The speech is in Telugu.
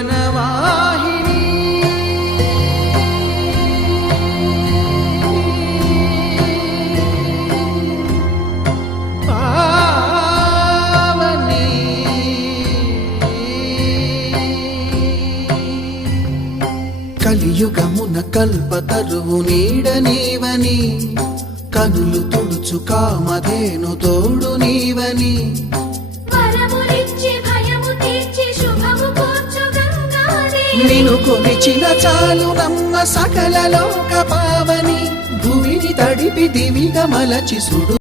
జీవనవాహిని పావని కలియుగమున కల్పతరువు నీడ నీవని కనులు తుడుచు కామధేను తోడు నీవని నిను కొలిచిన చాలు నమ్మ సకల లోక పావని భూమిని తడిపి దివిగా మలచి సుడు